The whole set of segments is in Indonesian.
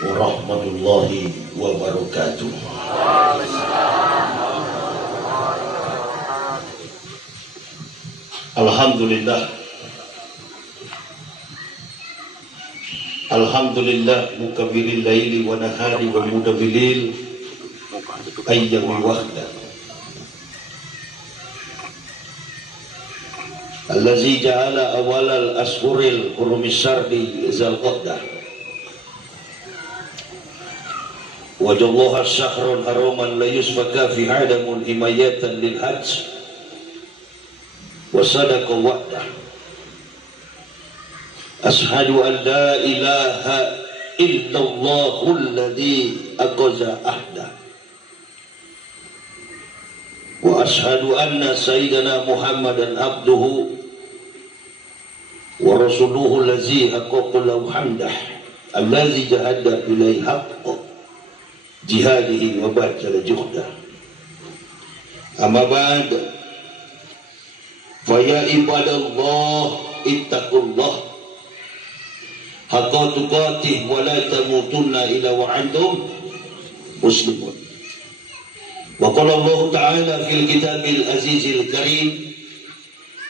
warahmatullahi wabarakatuh. Alhamdulillah, alhamdulillah mukabiril laili wa nahari wa mudabilil ayyami wahda allazi ja'ala awalal ashuril hurumis syardi zalqaddah wajallaha syahrun haraman la yusfaka fi hadamun himayatan lil hajj wa sadaqa wa'dah. Ashhadu an la ilaha illallahul ladzi aqaza ahda wa ashhadu anna sayyidana Muhammadan abduhu wa rasuluhu allazi haqqaqa lahu hamdah allazi jahada bilai haqq jihadihi wa badzala juhdah. Amma ba'd, fa ya ibadallah ittaqullah haqqa tuqatih wa la tamutunna illa wa antum muslimun. Wa qala Allah ta'ala fil kitabil azizil karim,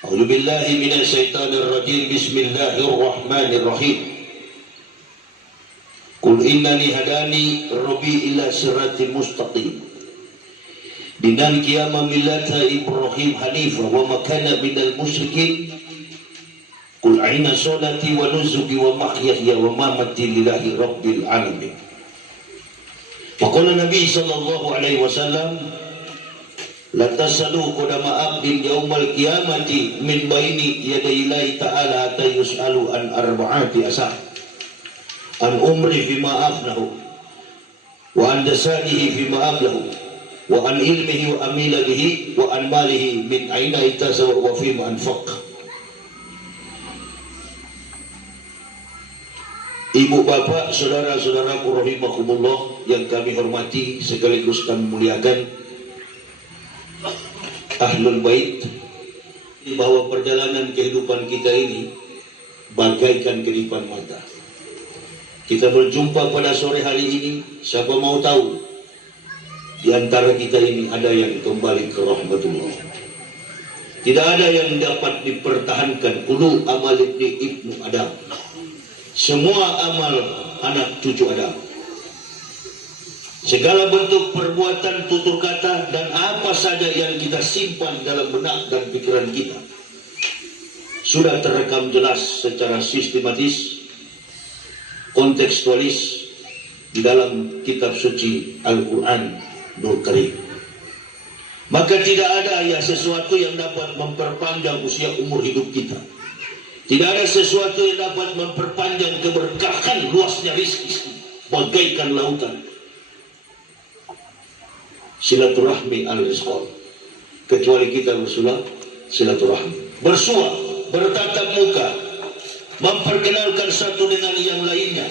a'udzu billahi minasy syaithanir rajim, bismillahirrahmanirrahim. Qul innani hadani rabbi ila siratin mustaqim dinan qiyama millata Ibrahim hanifa wa ma kana minal musyrikin. Qul aina salati wa nusuki wa mahyaya wa mamati lillahi rabbil alamin. Faqala Nabi sallallahu alaihi wasallam, la tasalu qadama abdin yaumal qiyamati min baini yadayillahi ta'ala hatta yus'alu an arba'ati asar, an umri fima afnahu wa an dasanihi fima ablahu wa an ilmihi wa amila bihi wa an malihi min aina itasawa wa fima anfaq. Ibu bapak, saudara-saudaraku rahimakumullah yang kami hormati sekaligus kami muliakan, ahlul bait, bahwa perjalanan kehidupan kita ini bagaikan kedipan mata. Kita berjumpa pada sore hari ini, siapa mau tahu di antara kita ini ada yang kembali ke rahmatullah. Tidak ada yang dapat dipertahankan. Kullu amal ibnu Adam, semua amal anak cucu Adam, segala bentuk perbuatan, tutur kata, dan apa saja yang kita simpan dalam benak dan pikiran kita sudah terekam jelas secara sistematis, kontekstualis di dalam kitab suci Al-Quranul Karim. Maka tidak ada ya sesuatu yang dapat memperpanjang usia umur hidup kita. Tidak ada sesuatu yang dapat memperpanjang keberkahan luasnya rizki bagaikan lautan. Silaturahmi al-rizqal, kecuali kita silaturahmi, bersua, bertatap muka, memperkenalkan satu dengan yang lainnya.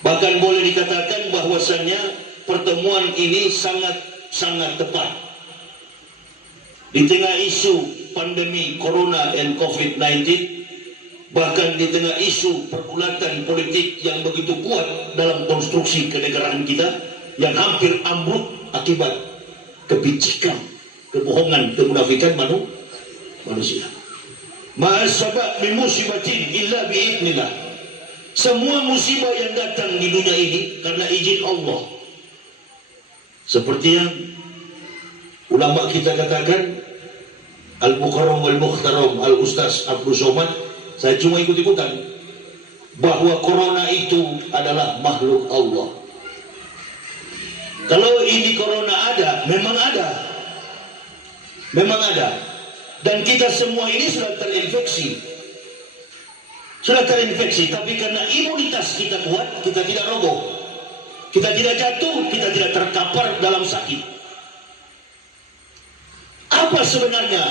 Bahkan boleh dikatakan bahwasannya pertemuan ini sangat tepat di tengah isu pandemi Corona and COVID-19, bahkan di tengah isu pergulatan politik yang begitu kuat dalam konstruksi kenegaraan kita yang hampir ambruk akibat kepicikan, kebohongan, kemunafikan manusia. Ma'asabak min musibatin illa bi'idnillah. Semua musibah yang datang di dunia ini karena izin Allah. Seperti yang ulama kita katakan, Al-Mukarram wal-Mukhtaram Al-Ustaz Abdul Somad, saya cuma ikut-ikutan, bahwa corona itu adalah makhluk Allah. Kalau ini corona ada, memang ada. Dan kita semua ini sudah terinfeksi. Tapi karena imunitas kita kuat, kita tidak roboh, kita tidak jatuh, kita tidak terkapar dalam sakit. Apa sebenarnya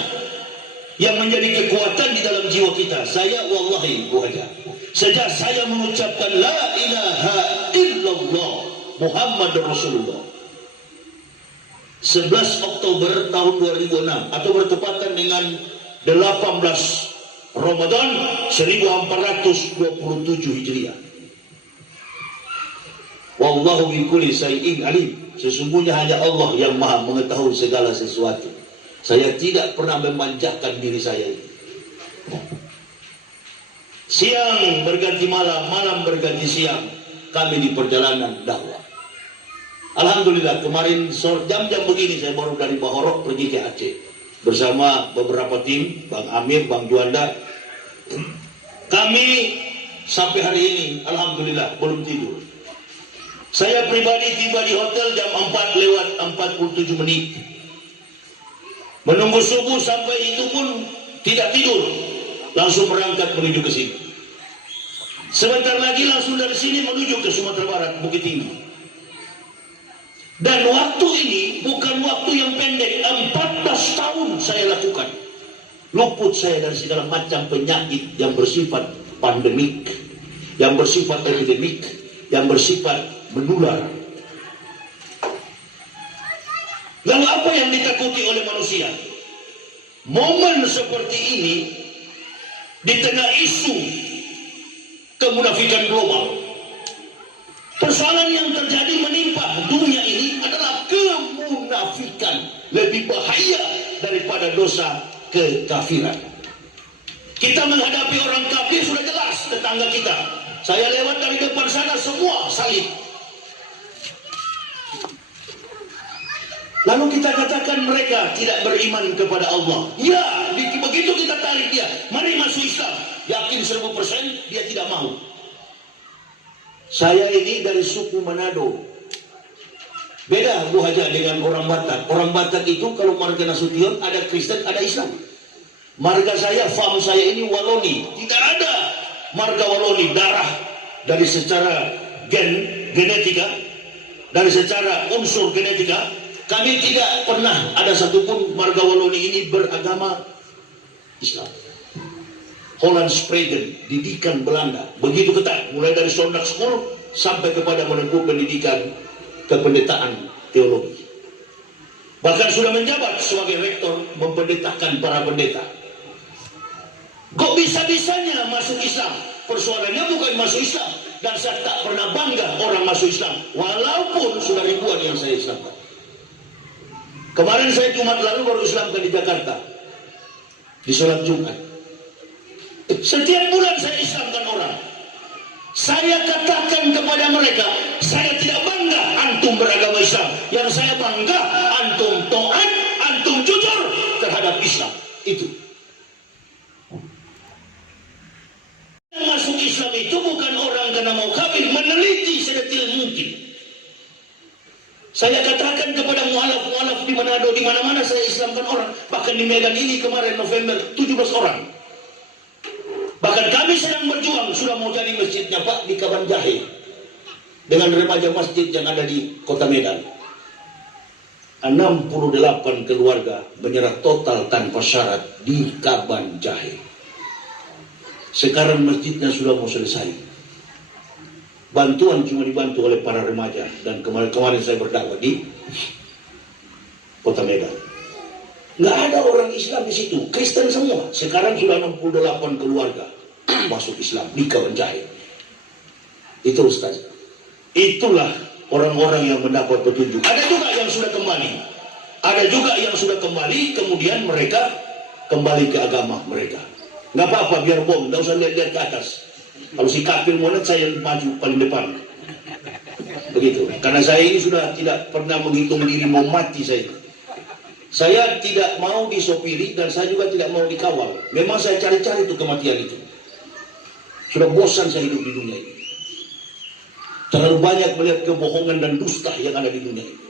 yang menjadi kekuatan di dalam jiwa kita? Saya wallahi buhaja, sejak saya mengucapkan la ilaha illallah Muhammad Rasulullah 11 Oktober tahun 2006 atau bertepatan dengan 18 Ramadan 1427 Hijriah. Wallahu bi kulli syai'in alim. Sesungguhnya hanya Allah yang maha mengetahui segala sesuatu. Saya tidak pernah memanjakan diri saya ini. Siang berganti malam, malam berganti siang, kami di perjalanan dakwah. Alhamdulillah kemarin jam-jam begini saya baru dari Bahorok pergi ke Aceh bersama beberapa tim, Bang Amir, Bang Juanda. Kami sampai hari ini alhamdulillah belum tidur. Saya pribadi tiba di hotel jam 4:47. Menunggu subuh sampai itu pun tidak tidur, langsung berangkat menuju ke sini. Sebentar lagi langsung dari sini menuju ke Sumatera Barat, Bukit Tinggi. Dan waktu ini bukan waktu yang pendek, 14 tahun saya lakukan. Luput saya dari segala macam penyakit yang bersifat pandemik, yang bersifat epidemik, yang bersifat menular. Lalu apa yang ditakuti oleh manusia? Momen seperti ini di tengah isu kemunafikan global. Persoalan yang terjadi menimpa dunia ini adalah kemunafikan, lebih bahaya daripada dosa kekafiran. Kita menghadapi orang kafir sudah jelas, tetangga kita. Saya lewat dari depan sana semua salib. Lalu kita katakan mereka tidak beriman kepada Allah. Ya, begitu kita tarik dia, mari masuk Islam. Yakin 1000% dia tidak mau. Saya ini dari suku Manado. Beda Bu Haja dengan orang Batak. Orang Batak itu kalau marga Nasution ada Kristen, ada Islam. Marga saya, fam saya ini Waloni. Tidak ada marga Waloni, darah dari secara genetika, dari secara unsur genetika. Kami tidak pernah ada satupun marga Waloni ini beragama Islam. Holland Spragen, didikan Belanda, begitu ketat, mulai dari Sondag School sampai kepada menempuh pendidikan kependetaan teologi. Bahkan sudah menjabat sebagai rektor mempendetakan para pendeta. Kok bisa-bisanya masuk Islam? Persoalannya bukan masuk Islam, dan saya tak pernah bangga orang masuk Islam, walaupun sudah ribuan yang saya Islamkan. Kemarin saya Jumat lalu baru Islamkan di Jakarta, di sholat Jumat. Setiap bulan saya Islamkan orang. Saya katakan kepada mereka, saya tidak bangga antum beragama Islam. Yang saya bangga antum taat, antum jujur terhadap Islam. Itu. Yang masuk Islam itu bukan orang karena mau kawin, meneliti sedetil mungkin. Saya katakan kepada mualaf-mualaf di Manado, di mana-mana saya Islamkan orang. Bahkan di Medan ini kemarin November 17 orang. Bahkan kami sedang berjuang, sudah mau jadi masjidnya Pak di Kaban Jahe dengan remaja masjid yang ada di kota Medan. 68 keluarga menyerah total tanpa syarat di Kaban Jahe. Sekarang masjidnya sudah mau selesai. Bantuan cuma dibantu oleh para remaja, dan kemarin saya berdakwah di kota Medan. Nggak ada orang Islam di situ, Kristen semua. Sekarang sudah 68 keluarga masuk Islam di Kaban Jahe. Itu Ustaz. Itulah orang-orang yang mendapat petunjuk. Ada juga yang sudah kembali. Ada juga yang sudah kembali, kemudian mereka kembali ke agama mereka. Nggak apa-apa, biar bom, nggak usah lihat ke atas. Kalau si kafir monat saya maju paling depan. Begitu. Karena saya ini sudah tidak pernah menghitung diri mau mati saya. Saya tidak mau disopiri dan saya juga tidak mau dikawal. Memang saya cari-cari itu kematian itu. Sudah bosan saya hidup di dunia ini. Terlalu banyak melihat kebohongan dan dusta yang ada di dunia ini.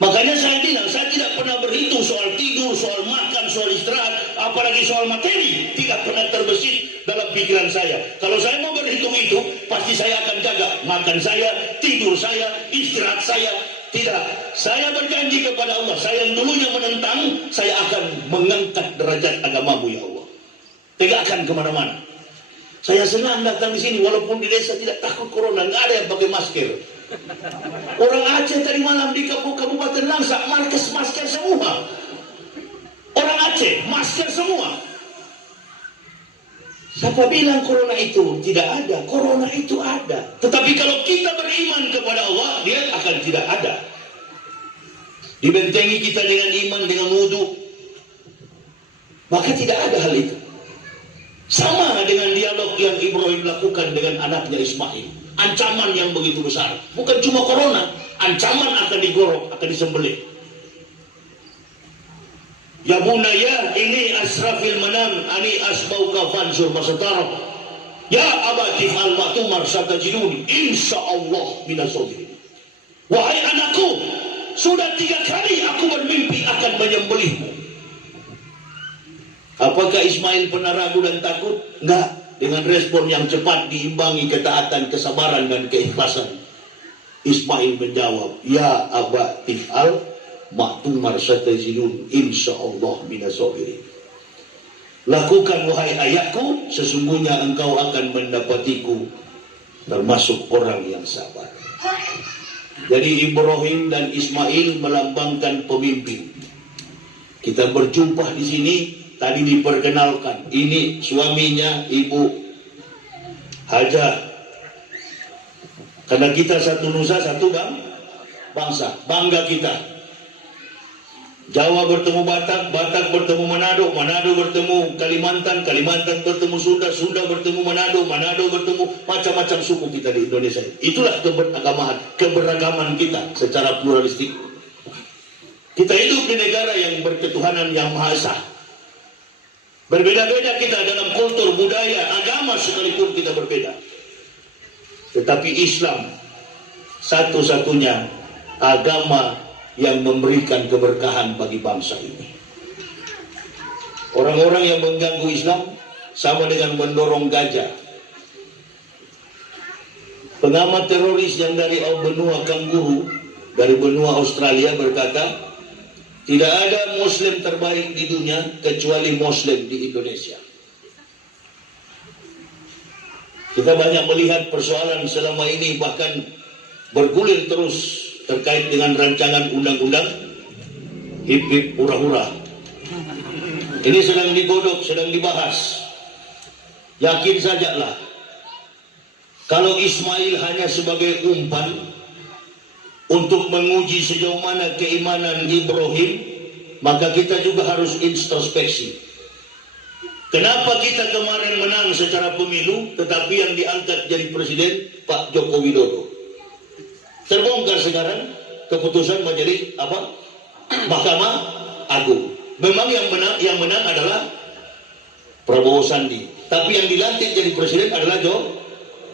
Makanya saya bilang, saya tidak pernah berhitung soal tidur, soal makan, soal istirahat, apalagi soal materi. Tidak pernah terbesit dalam pikiran saya. Kalau saya mau berhitung itu, pasti saya akan jaga makan saya, tidur saya, istirahat saya. Tidak, saya berjanji kepada Allah, saya yang dulunya menentang, saya akan mengangkat derajat agamamu ya Allah. Tegakkan kemana-mana. Saya senang datang di sini, walaupun di desa tidak takut corona, nggak ada yang pakai masker. Orang Aceh tadi malam di Kabupaten Langsa, masker semua. Orang Aceh, masker semua. Siapa bilang corona itu tidak ada? Corona itu ada. Tetapi kalau kita beriman kepada Allah, dia akan tidak ada. Dibentengi kita dengan iman, dengan wudhu, maka tidak ada hal itu. Sama dengan dialog yang Ibrahim lakukan dengan anaknya Ismail. Ancaman yang begitu besar. Bukan cuma corona, ancaman akan digorok, akan disembelih. Ya bunaya ini asrafil manam ani asbauka fansur masatarab. Ya abati fal ma'tumar satajiduni insyaallah minasabirin. Wahai anakku, sudah 3 kali aku bermimpi akan menyembelihmu. Apakah Ismail pernah ragu dan takut? Enggak. Dengan respon yang cepat diimbangi ketaatan, kesabaran dan keikhlasan, Ismail menjawab, ya abati fal ma'tumar satajidun insyaallah minasabirin. Lakukan wahai ayahku, sesungguhnya engkau akan mendapatiku termasuk orang yang sabar. Jadi Ibrahim dan Ismail melambangkan pemimpin. Kita berjumpa di sini, tadi diperkenalkan, ini suaminya Ibu Hajah. Karena kita satu nusa, satu bangsa, bangga kita. Jawa bertemu Batak, Batak bertemu Manado, Manado bertemu Kalimantan, Kalimantan bertemu Sunda, Sunda bertemu Manado, Manado bertemu macam-macam suku kita di Indonesia. Itulah keberagaman kita secara pluralistik. Kita hidup di negara yang berketuhanan yang Maha Esa. Berbeda-beda kita dalam kultur, budaya, agama sekalipun kita berbeda. Tetapi Islam satu-satunya agama yang memberikan keberkahan bagi bangsa ini. Orang-orang yang mengganggu Islam sama dengan mendorong gajah. Pengamat teroris yang dari benua kanguru, dari benua Australia berkata, tidak ada Muslim terbaik di dunia kecuali Muslim di Indonesia. Kita banyak melihat persoalan selama ini, bahkan bergulir terus terkait dengan rancangan undang-undang hip-hip hura-hura. Ini sedang digodok, sedang dibahas. Yakin sajalah, kalau Ismail hanya sebagai umpan untuk menguji sejauh mana keimanan Ibrahim, maka kita juga harus introspeksi. Kenapa kita kemarin menang secara pemilu, tetapi yang diangkat jadi presiden Pak Joko Widodo? Terbongkar sekarang keputusan majelis Mahkamah Agung. Memang yang menang adalah Prabowo Sandi, tapi yang dilantik jadi presiden adalah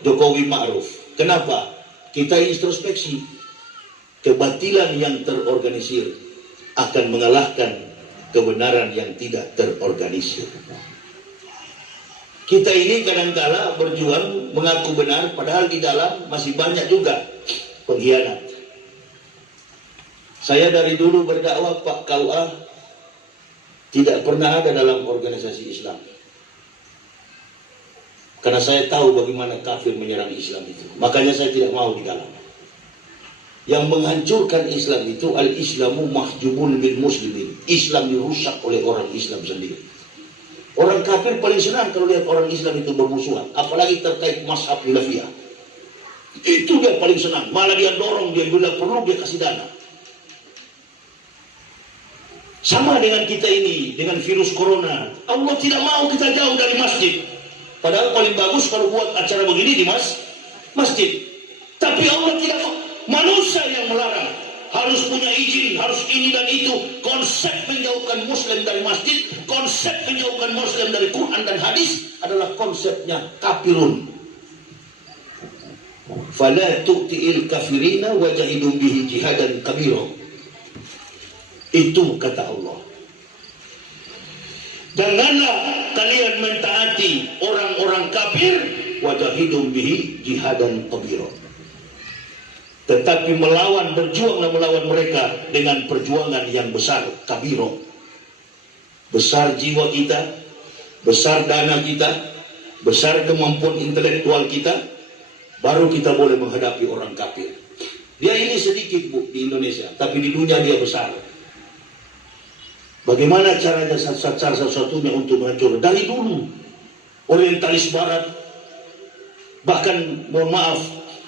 Jokowi Ma'ruf. Kenapa? Kita introspeksi. Kebatilan yang terorganisir akan mengalahkan kebenaran yang tidak terorganisir. Kita ini kadangkala berjuang mengaku benar, padahal di dalam masih banyak juga pengkhianat. Saya dari dulu berdakwah Pak KUA tidak pernah ada dalam organisasi Islam. Karena saya tahu bagaimana kafir menyerang Islam itu. Makanya saya tidak mau di dalam. Yang menghancurkan Islam itu al-Islamu mahjubun bil muslimin. Islam dirusak oleh orang Islam sendiri. Orang kafir paling senang kalau lihat orang Islam itu bermusuhan, apalagi terkait mazhab khilafiyah. Itu dia paling senang. Malah dia dorong, dia bila perlu dia kasih dana. Sama dengan kita ini, dengan virus corona. Allah tidak mau kita jauh dari masjid. Padahal paling bagus kalau buat acara begini di masjid. Tapi Allah tidak mau. Manusia yang melarang. Harus punya izin, harus ini dan itu. Konsep menjauhkan Muslim dari masjid, konsep menjauhkan Muslim dari Quran dan hadis adalah konsepnya kafirun. Fala tu'ti'il kafirina wajahidum bihi jihadan kabira. Itu kata Allah. Janganlah kalian mentaati orang-orang kafir, wajahidum bihi jihadan kabira. Tetapi melawan, berjuang dan melawan mereka dengan perjuangan yang besar, kabiro. Besar jiwa kita, besar dana kita, besar kemampuan intelektual kita, baru kita boleh menghadapi orang kafir. Dia ini sedikit Bu di Indonesia, tapi di dunia dia besar. Bagaimana caranya satu-satunya untuk menghancurkan? Dari dulu. orientalis barat. Bahkan mohon maaf,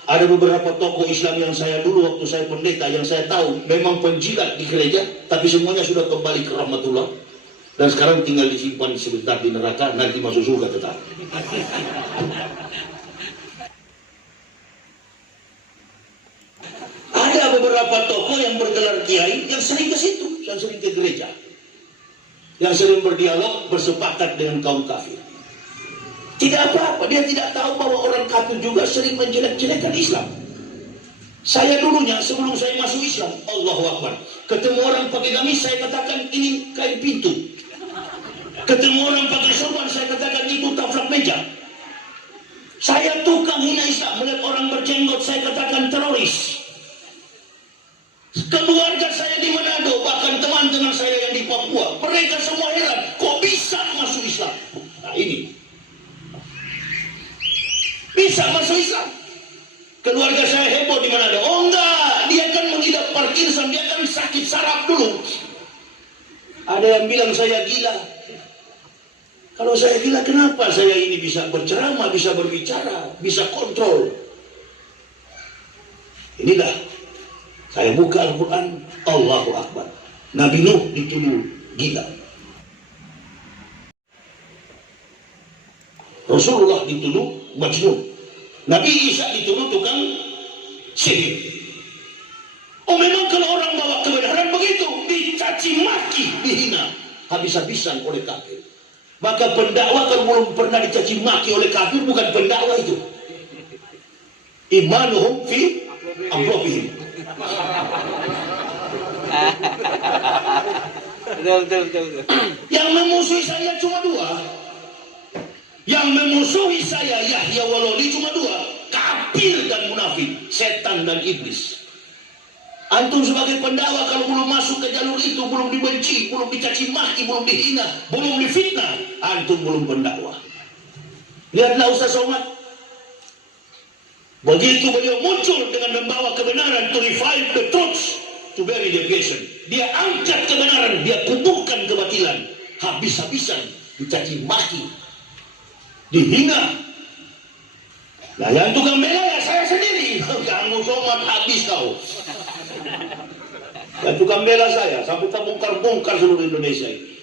ada beberapa tokoh Islam yang saya dulu waktu saya pendeta, yang saya tahu memang penjilat di gereja, tapi semuanya sudah kembali ke rahmatullah, dan sekarang tinggal disimpan sebentar di neraka, nanti masuk surga tetap. Ada beberapa tokoh yang bergelar kiai yang sering ke situ, yang sering ke gereja, yang sering berdialog, bersepakat dengan kaum kafir. Tidak apa-apa, dia tidak tahu bahwa orang kafir juga sering menjelek-jelekan Islam. Saya dulunya sebelum saya masuk Islam, Allahu Akbar, ketemu orang pakai gamis, saya katakan ini kain pintu. Ketemu orang pakai sorban, saya katakan itu taplak meja. Saya tukang hina Islam, melihat orang berjenggot, saya katakan teroris. Keluarga saya di Manado, bahkan teman-teman saya yang di Papua, mereka semua heran, kok bisa masuk Islam? Nah ini bisa masuk Islam. Keluarga saya heboh di Manado. Oh enggak, dia kan mengidap Parkinson, dia kan sakit saraf dulu. Ada yang bilang saya gila. Kalau saya gila, kenapa saya ini bisa berceramah, bisa berbicara, bisa kontrol? Inilah, saya buka Al-Quran, Allahu Akbar. Nabi Nuh dituduh gila. Rasulullah dituduh majnun. Nabi Isa dituduh tukang sihir. Oh memang kalau orang bawa kebenaran begitu, dicaci maki, dihina habis-habisan oleh kafir. Maka pendakwa kalau belum pernah dicaci maki oleh kafir, bukan pendakwa itu. Imanuhum fi amrobihim. Betul. Yang memusuhi saya cuma dua. Yang memusuhi saya Yahya Waloli cuma dua, kafir dan munafik, setan dan iblis. Antum sebagai pendakwa kalau belum masuk ke jalur itu, belum dibenci, belum dicaci maki, belum dihina, belum difitnah, antum belum pendakwa. Lihatlah Ustaz Somad, begitu beliau muncul dengan membawa kebenaran, to revive the truth, to bury deviation. Dia angkat kebenaran, dia kuburkan kebatilan, habis-habisan dicaci maki, dihina. Nah yang tukang bela ya saya sendiri. Ganggu Somad habis kau. Dan tukang bela saya sampai terbongkar-bongkar seluruh Indonesia ini.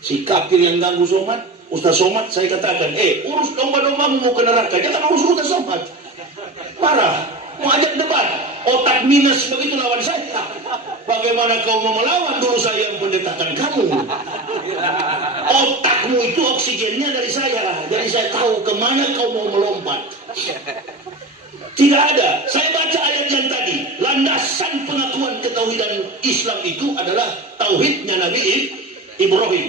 Si kafir yang ganggu Somad, Ustaz Somad, saya katakan, urus domba-dombamu mau ke neraka, jangan urus Ustaz Somad. Parah, mau ajak debat, otak minus begitu lawan saya. Bagaimana kau mau melawan, dulu saya yang pendetakan kamu. Otakmu itu oksigennya dari saya, jadi saya tahu kemana kau mau melompat. Tidak ada. Saya baca ayat yang tadi, landasan pengakuan ketauhidan Islam itu adalah tauhidnya Nabi Ibrahim.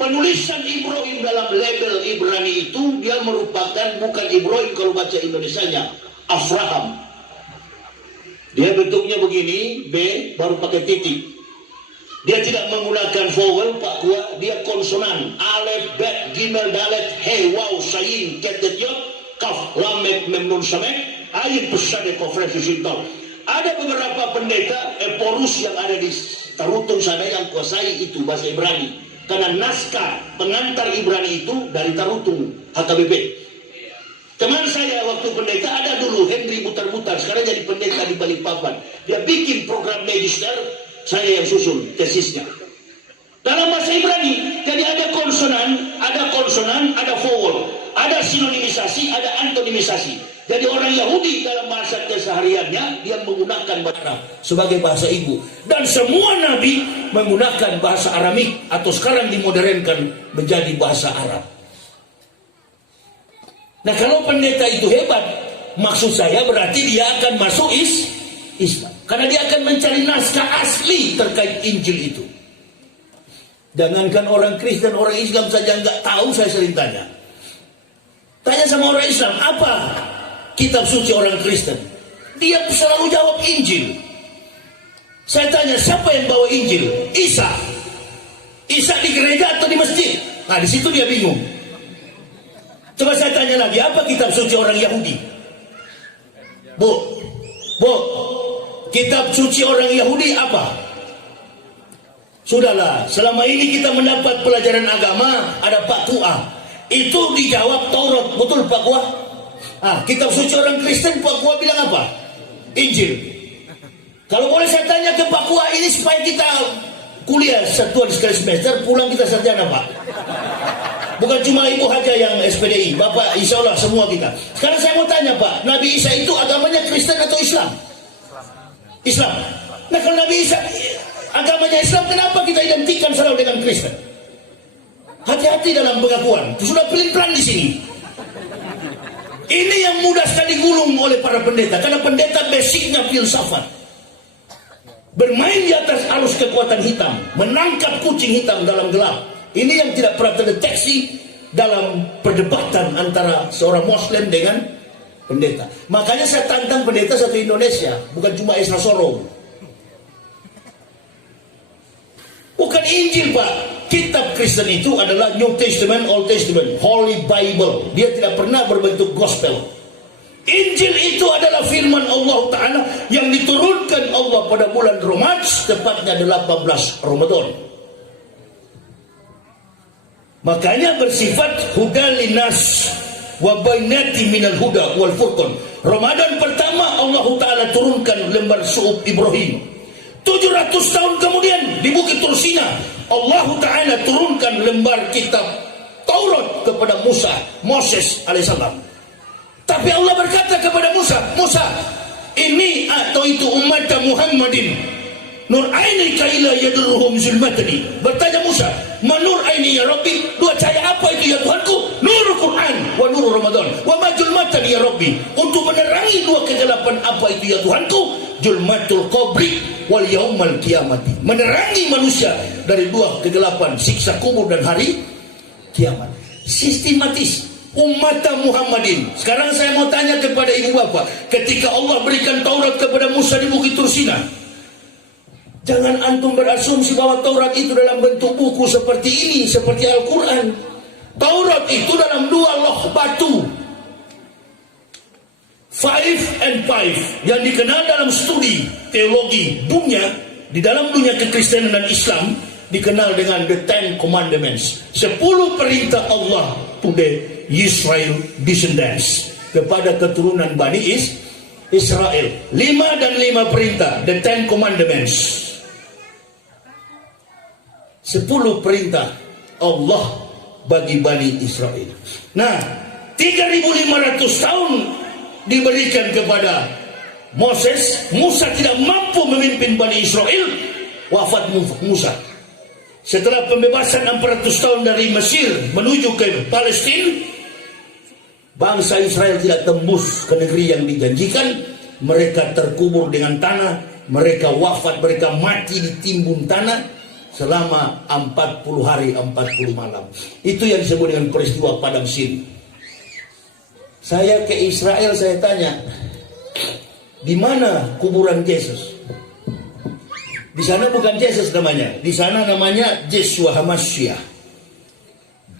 Penulisan Ibrahim dalam label Ibrani itu, dia merupakan bukan Ibrahim kalau baca Indonesianya, Avraham. Dia bentuknya begini, B baru pakai titik. Dia tidak menggunakan vowel, Pak Kua, dia konsonan. Alef, Bet, Gimel, Dalet, He, Waw, Sayin, Ketet, Yot, Kaf, Lamek, Memnun, Samek, Ayin, Pesade, Kofres, Sintol. Ada beberapa pendeta, Porus yang ada di Tarutung sana yang kuasai itu bahasa Ibrani. Karena naskah pengantar Ibrani itu dari Tarutung, HKBP. Teman saya waktu pendeta ada dulu, Henry Butar-Butar, sekarang jadi pendeta di Balikpapan. Dia bikin program magister, saya yang susun tesisnya. Dalam bahasa Ibrani, jadi ada konsonan, ada vowel, ada sinonimisasi, ada antonimisasi. Jadi orang Yahudi dalam bahasa kesehariannya, dia menggunakan bahasa Arab sebagai bahasa ibu. Dan semua nabi menggunakan bahasa Aramik, atau sekarang dimodernkan menjadi bahasa Arab. Nah kalau pendeta itu hebat, maksud saya berarti dia akan masuk Islam. Karena dia akan mencari naskah asli terkait Injil itu. Jangankan orang Kristen, orang Islam saja nggak tahu, saya sering tanya. Tanya sama orang Islam, apa kitab suci orang Kristen? Dia selalu jawab Injil. Saya tanya, siapa yang bawa Injil? Isa. Isa di gereja atau di masjid? Nah di situ dia bingung. Coba saya tanya lagi, apa kitab suci orang Yahudi? Bu, kitab suci orang Yahudi apa? Sudahlah, selama ini kita mendapat pelajaran agama, ada Pak Tua. itu dijawab Taurat, betul Pak Kua? Kitab suci orang Kristen, Pak Kua bilang apa? Injil. Kalau boleh saya tanya ke Pak Kua, ini supaya kita kuliah satuan sekali semester, pulang kita sarjana Pak. Bukan cuma Ibu Haja yang SPDI, Bapak insya Allah semua kita. Sekarang saya mau tanya Pak, Nabi Isa itu agamanya Kristen atau Islam? Islam. Nah kalau Nabi Isa agamanya Islam, kenapa kita identikan selalu dengan Kristen? Hati-hati dalam pengakuan. Sudah pelin-pelan di sini. Ini yang mudah sekali gulung oleh para pendeta, karena pendeta basicnya filsafat. Bermain di atas arus kekuatan hitam, menangkap kucing hitam dalam gelap. Ini yang tidak pernah terdeteksi dalam perdebatan antara seorang Muslim dengan pendeta. Makanya saya tantang pendeta satu Indonesia, bukan cuma Esra Sorong. Bukan Injil Pak. Kitab Kristen itu adalah New Testament, Old Testament, Holy Bible. Dia tidak pernah berbentuk gospel. Injil itu adalah firman Allah Ta'ala yang diturunkan Allah pada bulan Ramadan, tepatnya 18 Ramadan. Makanya bersifat huda linas wa bainati minal huda wal furqan. Ramadan pertama Allah Ta'ala turunkan lembar suhuf Ibrahim. 700 tahun kemudian di Bukit Tursina Allah Ta'ala turunkan lembar kitab Taurat kepada Moses alaihissalam. Tapi Allah berkata kepada Musa, ini atau itu umat Muhammadin nur aini kaila yadurruhum zulmatani. Bertanya Musa, manur aini ya Rabbi, dua cahaya apa itu ya Tuhanku? Nur Quran wa nur Ramadan wa ma zulmatani ya Rabbi. Untuk menerangi dua kegelapan apa itu ya Tuhanku? Julmatul qabri wal yaumal kiamati. Menerangi manusia dari dua kegelapan, siksa kubur dan hari kiamat. Sistematis. Umat Muhammadin. Sekarang saya mau tanya kepada ibu bapak, ketika Allah berikan Taurat kepada Musa di Bukit Tursina, jangan antum berasumsi bahwa Taurat itu dalam bentuk buku seperti ini, seperti Al-Quran. Taurat itu dalam dua loh batu, 5 and 5, yang dikenal dalam studi teologi dunia, di dalam dunia kekristenan dan Islam, dikenal dengan the 10 commandments, 10 perintah Allah to the Israel descendants, kepada keturunan Bani Israel. 5 dan 5 perintah, the 10 commandments, 10 perintah Allah bagi Bani Israel. Nah, 3.500 tahun diberikan kepada Moses. Musa tidak mampu memimpin Bani Israel. Wafat Musa. Setelah pembebasan 400 tahun dari Mesir menuju ke Palestina, bangsa Israel tidak tembus ke negeri yang dijanjikan. Mereka terkubur dengan tanah, mereka wafat, mereka mati ditimbun tanah selama 40 hari 40 malam. Itu yang disebut dengan peristiwa Padang Sin. Saya ke Israel, saya tanya, di mana kuburan Yesus? Di sana bukan Yesus namanya, di sana namanya Yeshua HaMashiach.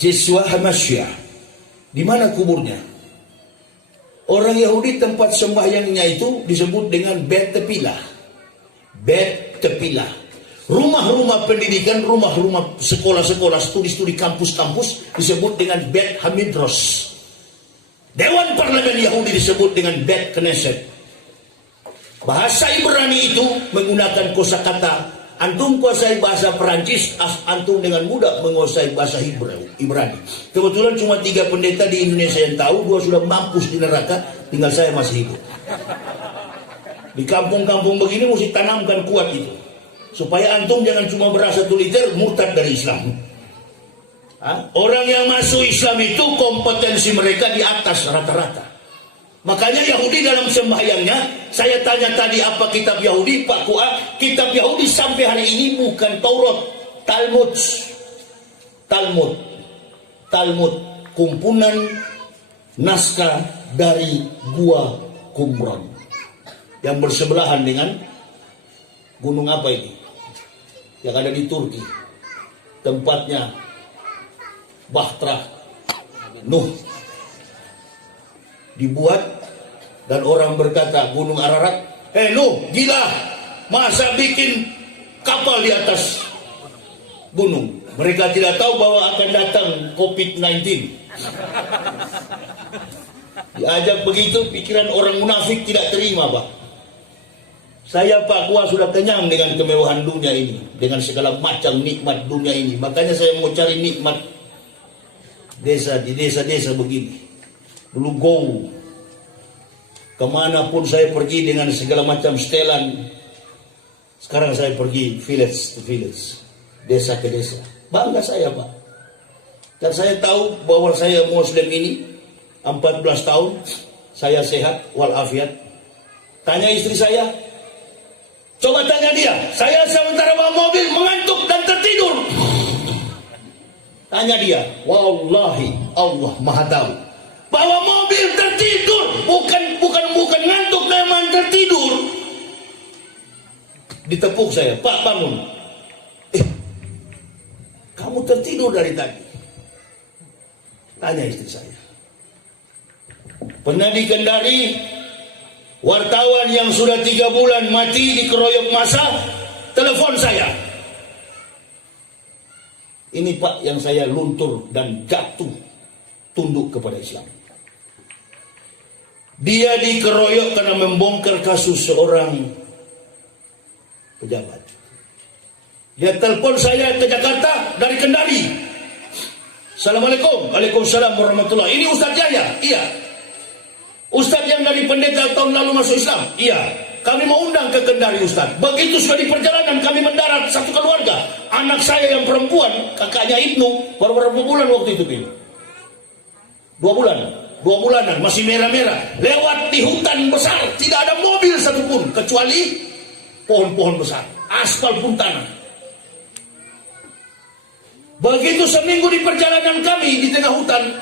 Yeshua HaMashiach. Di mana kuburnya? Orang Yahudi tempat sembahyangnya itu disebut dengan Bet Tepilah. Bet Tepilah. Rumah-rumah pendidikan, rumah-rumah sekolah-sekolah, studi-studi kampus-kampus disebut dengan Bet Hamidros. Dewan Parlemen Yahudi disebut dengan Bet Knesset. Bahasa Ibrani itu menggunakan kosakata. Antum kuasai bahasa Perancis, antum dengan mudah menguasai bahasa Ibrani. Kebetulan cuma 3 pendeta di Indonesia yang tahu, 2 sudah mampus di neraka, tinggal saya masih hidup. Di kampung-kampung begini mesti tanamkan kuat itu, supaya antum jangan cuma berasa tuliter murtad dari Islam. Orang yang masuk Islam itu kompetensi mereka di atas rata-rata. Makanya Yahudi dalam sembahyangnya, saya tanya tadi apa kitab Yahudi, Pak Kua, kitab Yahudi sampai hari ini bukan Taurat, Talmud, kumpulan naskah dari Gua Qumran yang bersebelahan dengan gunung apa ini yang ada di Turki, tempatnya Bahtera Nuh dibuat, dan orang berkata Gunung Ararat, Nuh gila, masa bikin kapal di atas gunung? Mereka tidak tahu bahwa akan datang COVID-19. Diajak begitu, pikiran orang munafik tidak terima, Pak. Saya, Pak Kuah, sudah kenyang dengan kemewahan dunia ini, dengan segala macam nikmat dunia ini. Makanya saya mau cari nikmat di desa-desa begini. Dulu go kemanapun saya pergi dengan segala macam setelan. Sekarang saya pergi village to village, desa ke desa. Bangga saya, Pak. Dan saya tahu bahwa saya Muslim ini 14 tahun, saya sehat walafiat. Tanya istri saya, coba tanya dia, saya sementara bawa mobil mengantuk dan tertidur. Tanya dia, wallahi Allah Maha tahu. Bawa mobil tertidur, bukan ngantuk, memang tertidur. Ditepuk saya, Pak bangun. Kamu tertidur dari tadi. Tanya istri saya. Pernah di Kendari, wartawan yang sudah 3 bulan mati dikeroyok massa, telepon saya. Ini, Pak, yang saya luntur dan jatuh tunduk kepada Islam. Dia dikeroyok karena membongkar kasus seorang pejabat. Dia telepon saya ke Jakarta dari Kendari. Assalamualaikum. Waalaikumsalam warahmatullahi. Ini Ustaz Yahya? Iya. Ustaz yang dari pendeta tahun lalu masuk Islam? Iya. Kami mau undang ke Kendari, Ustaz. Begitu sudah di perjalanan kami mendarat satu keluarga. Anak saya yang perempuan, kakaknya Ibnu, baru berapa bulan waktu itu, Bil? 2 bulan. 2 bulanan, masih merah-merah. Lewat di hutan besar, tidak ada mobil satupun, kecuali pohon-pohon besar. Aspal pun tanah. Begitu seminggu di perjalanan kami di tengah hutan,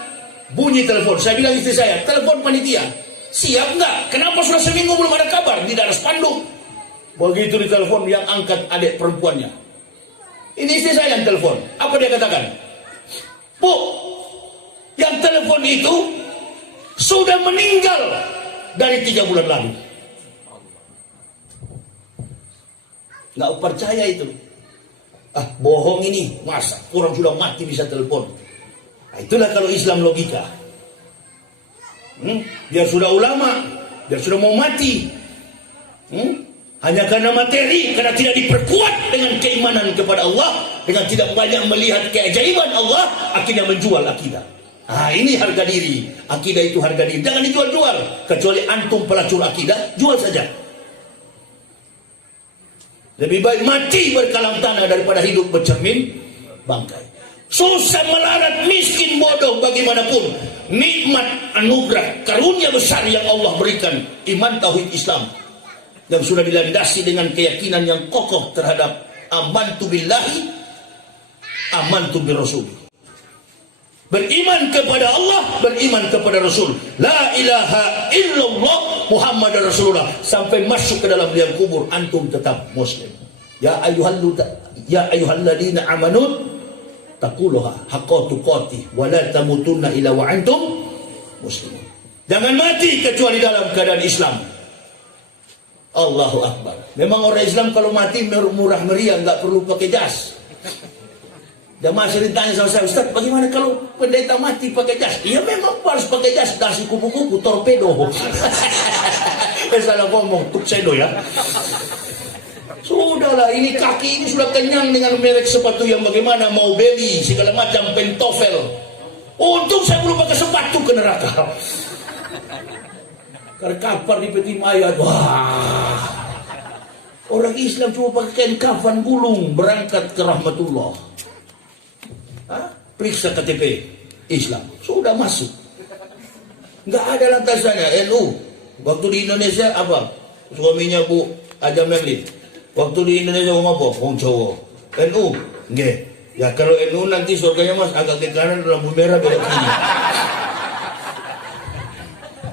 bunyi telepon. Saya bilang istri saya, telepon panitia. Siap nggak? Kenapa sudah seminggu belum ada kabar? Tidak ada spanduk. Begitu ditelepon, yang angkat adik perempuannya. Ini istri saya yang telepon. Apa dia katakan? Bu, yang telepon itu sudah meninggal dari 3 bulan lalu. Nggak percaya itu. Bohong ini, masa orang sudah mati bisa telepon. Itulah kalau Islam logika. Dia sudah ulama, dia sudah mau mati. Hanya karena materi, karena tidak diperkuat dengan keimanan kepada Allah, dengan tidak banyak melihat keajaiban Allah, akhirnya menjual akidah. Ini harga diri. Akidah itu harga diri. Jangan dijual-jual. Kecuali antum pelacur akidah, jual saja. Lebih baik mati berkalang tanah daripada hidup bercermin bangkai. Susah melarat, miskin, bodoh, bagaimanapun nikmat anugerah karunia besar yang Allah berikan, iman tauhid Islam yang sudah dilandasi dengan keyakinan yang kokoh terhadap amantu billahi, amantu birrasul. Beriman kepada Allah, beriman kepada Rasul. La ilaha illallah Muhammad Rasulullah. Sampai masuk ke dalam liang kubur, antum tetap Muslim. Ya ayyuhalladzina amanu taqullaha haqqa tuqatih wa la tamutunna illa wa antum muslimun. Jangan mati kecuali dalam keadaan Islam. Allahu Akbar. Memang orang Islam kalau mati murah meriah, nggak perlu pakai jas. Jamaah sering tanya sama saya, Ustaz, bagaimana kalau pendeta mati pakai jas? Iya memang harus pakai jas, dasi kupu-kupu, torpedo. Salah ngomong, tuxedo ya. Sudahlah, ini kaki ini sudah kenyang dengan merek sepatu yang bagaimana, mau beli, segala macam, pentofel. Untung saya belum pakai sepatu ke neraka. Karena kapar di peti mayat, wah. Orang Islam cuma pakai kain kafan gulung, berangkat ke rahmatullah. Periksa KTP Islam, sudah masuk. Nggak ada lantasannya. NU waktu di Indonesia apa? Suaminya Bu Aja Merlin. Waktu di Indonesia apa? Wong Jawa. NU nggih. Ya kalau NU nanti surganya Mas agak ke kanan, lampu merah belok kiri.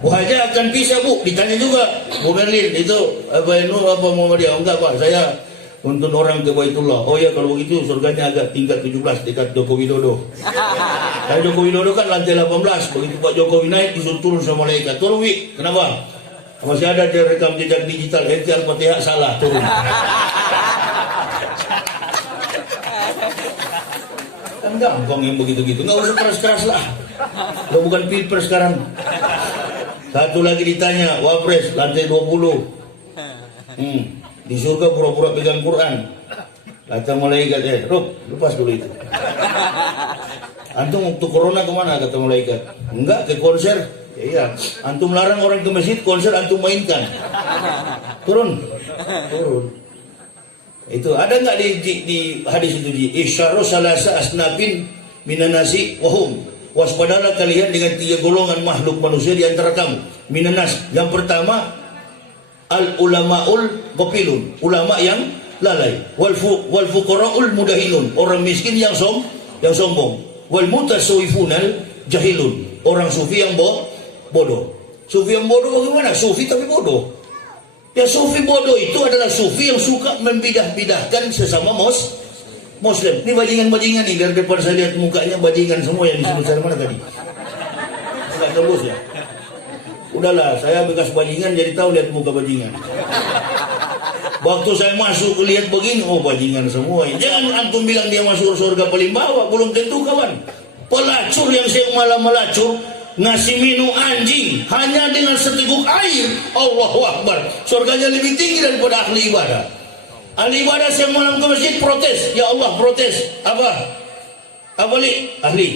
Bu Haja akan bisa Bu, ditanya juga Bu Merlin itu apa NU apa Muhammadiyah? Enggak Pak, saya untuk orang ke Baitullah. Oh ya kalau begitu surganya agak tingkat 17 dekat Joko Widodo. Karena Joko Widodo kan lantai 18. Begitu Pak Jokowi naik disuruh turun sama malaikat. Turun Wi, kenapa? Masih ada dia rekam jejak digital. Ente Al-Fatihah salah, turun. Kan gampang yang begitu-gitu. Nggak usah keras-keras lah. Udah bukan pilpres sekarang. Satu lagi ditanya, Wapres, lantai 20. Di surga pura-pura pegang Quran. Kata malaikat, Rob, lepas dulu itu. Antum waktu corona kemana, kata malaikat? Enggak, ke konser. Ya, iya, antum larang orang ke masjid, konser antum mainkan. Turun. Itu ada nggak di hadis itu? Isyaru salasa asnafin minanasi wahum. Waspadalah kalian dengan 3 golongan makhluk manusia di antara kamu. Minanas. Yang pertama, al ulamaul ghafilun, ulama yang lalai. Wal fuqaraul mudahinun, orang miskin yang sombong. Wal mutasawwifunal jahilun, orang sufi yang bodoh. Sufi yang bodoh bagaimana? Sufi tapi bodoh. Ya, sufi bodoh itu adalah sufi yang suka membidah-bidahkan sesama Muslim. Ini bajingan-bajingan nih, dari depan saya lihat mukanya bajingan semua yang disebut saya mana tadi? Enggak tembus ya? Udahlah, saya bekas bajingan jadi tahu lihat muka bajingan. Waktu saya masuk lihat begini, oh bajingan semua. Jangan antum bilang dia masuk surga paling bawah, belum tentu kawan. Pelacur yang siang malam melacur, ngasih minum anjing hanya dengan seteguk air, Allahu Akbar, surganya lebih tinggi daripada ahli ibadah. Ahli ibadah siang malam ke masjid protes, ya Allah protes, apa li? Ahli.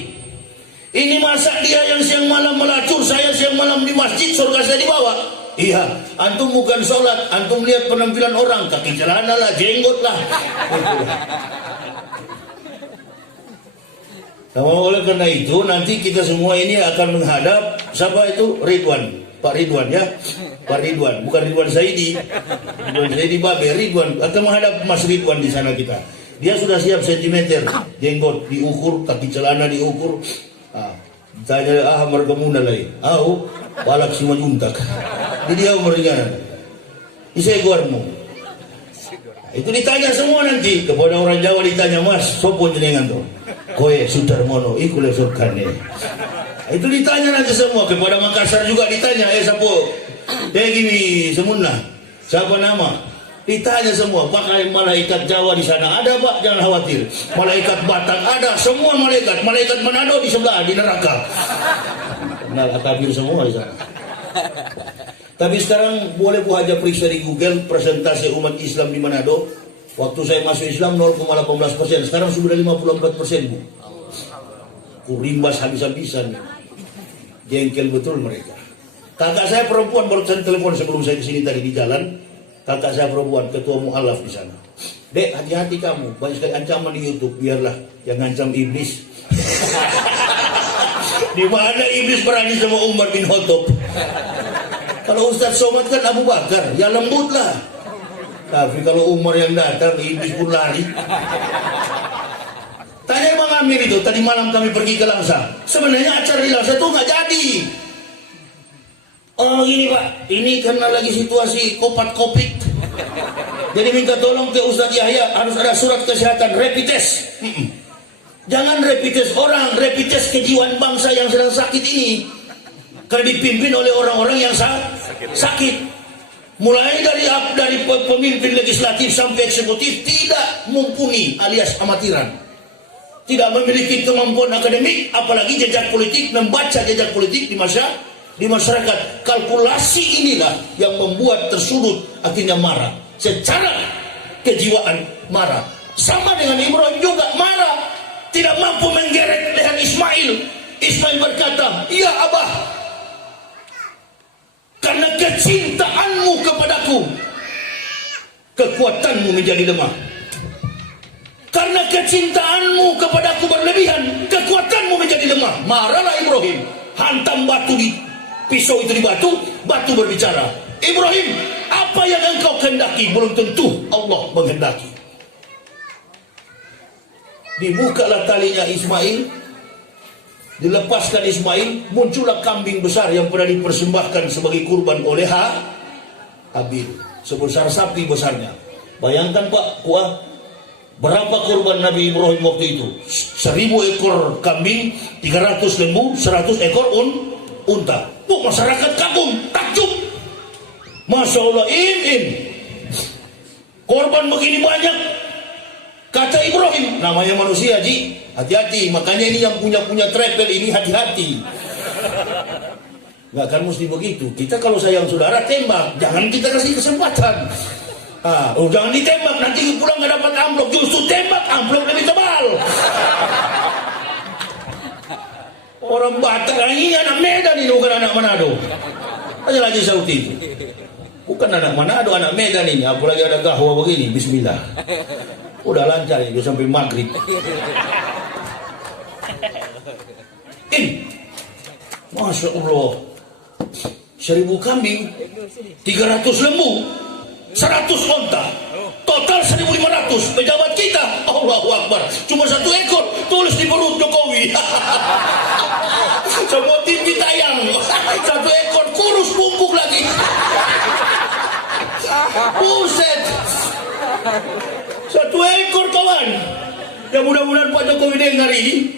Ini masa dia yang siang malam melacur, saya siang malam di masjid, surga saya di bawah. Iya, antum bukan sholat, antum lihat penampilan orang, kaki celana lah, jenggot lah. Nah, oleh karena itu nanti kita semua ini akan menghadap siapa itu? Ridwan, Pak Ridwan ya, Pak Ridwan, bukan Ridwan Saidi, Ridwan Saidi Babe, Ridwan akan menghadap Mas Ridwan di sana kita. Dia sudah siap sentimeter, jenggot diukur, kaki celana diukur. Tanya margamuna lagi, balak si majuntak. Jadi dia umurnya, isai guarmu. Itu ditanya semua nanti kepada orang Jawa, ditanya, Mas, sopo jenengan tuh? Koe Sudarmono, iku lesurkane. Itu ditanya nanti semua. Kepada Makassar juga ditanya, sapo? Gini semunna. Siapa nama? Ditanya semua. Pakai malaikat Jawa di sana ada, Pak, jangan khawatir. Malaikat Batak ada, semua malaikat. Malaikat Manado di sebelah di neraka. Kenal akabir semua di sana. Tapi sekarang boleh Bu aja periksa di Google presentasi umat Islam di Manado. Waktu saya masuk Islam 0,18%, sekarang sudah 54%, Bu. Kurimbas habis-habisan. Jengkel betul mereka. Kakak saya perempuan baru saya telepon sebelum saya kesini tadi di jalan. Kakak saya perempuan, ketua mu'alaf di sana. Dek, hati-hati kamu, banyak sekali ancaman di YouTube. Biarlah yang ngancam iblis. Di mana iblis berani sama Umar bin Khattab? Kalau Ustaz Somad kan Abu Bakar, ya lembutlah. Tapi kalau Umar yang datang, iblis pun lari. Tanya Bang Amir itu, tadi malam kami pergi ke Langsa. Sebenarnya acara di Langsa itu nggak jadi. Oh gini Pak, ini karena lagi situasi kopat-kopik. Jadi minta tolong ke Ustaz Yahya, harus ada surat kesehatan, rapid test. Jangan rapid test orang, rapid test kejiwaan bangsa yang sedang sakit ini. Karena dipimpin oleh orang-orang yang sakit. Mulai dari pemimpin legislatif sampai eksekutif tidak mumpuni alias amatiran. Tidak memiliki kemampuan akademik, apalagi jejak politik, membaca jejak politik di masyarakat. Kalkulasi inilah yang membuat tersudut, akhirnya marah. Secara kejiwaan marah. Sama dengan Ibrahim juga marah. Tidak mampu menggeret leher Ismail. Ismail berkata, "Ya Abah, karena kecintaanmu kepadaku, kekuatanmu menjadi lemah. Karena kecintaanmu kepadaku berlebihan, kekuatanmu menjadi lemah." Marahlah Ibrahim, hantam batu di pisau itu di batu, batu berbicara. "Ibrahim, apa yang engkau kehendaki? Belum tentu Allah menghendaki." Dibukalah talinya Ismail, dilepaskan Ismail, muncullah kambing besar yang pernah dipersembahkan sebagai kurban oleh Habil, sebesar sapi besarnya. Bayangkan Pak, berapa kurban Nabi Ibrahim waktu itu? 1000 ekor kambing, 300 lembu, 100 ekor unta. Masyarakat kagum, takjub. Masya Allah, korban begini banyak. Kata Ibrahim, namanya manusia Ji, Hati-hati, makanya ini yang punya travel ini hati-hati. Nggak kan mesti begitu. Kita kalau sayang saudara tembak, jangan kita kasih kesempatan. Jangan ditembak, nanti pulang nggak dapat amplop. Justru tembak, amplop lebih tebal. Orang Batak ini anak Medan ini, bukan anak Manado. Aja lagi Sauti itu. Bukan anak Manado, anak Medan ini. Apalagi ada gahwa begini, bismillah. Udah lancar itu sampai maghrib. Masya Allah, 1000 kambing, 300 lembu, 100 onta, total 1.500. Pejabat kita, Allahu Akbar, cuma 1 ekor, tulis di perut Jokowi. Semua tim ditayang, 1 ekor kurus bungkuk lagi. Buset, 1 ekor kawan. Ya mudah-mudahan Pak Jokowi dengar ini.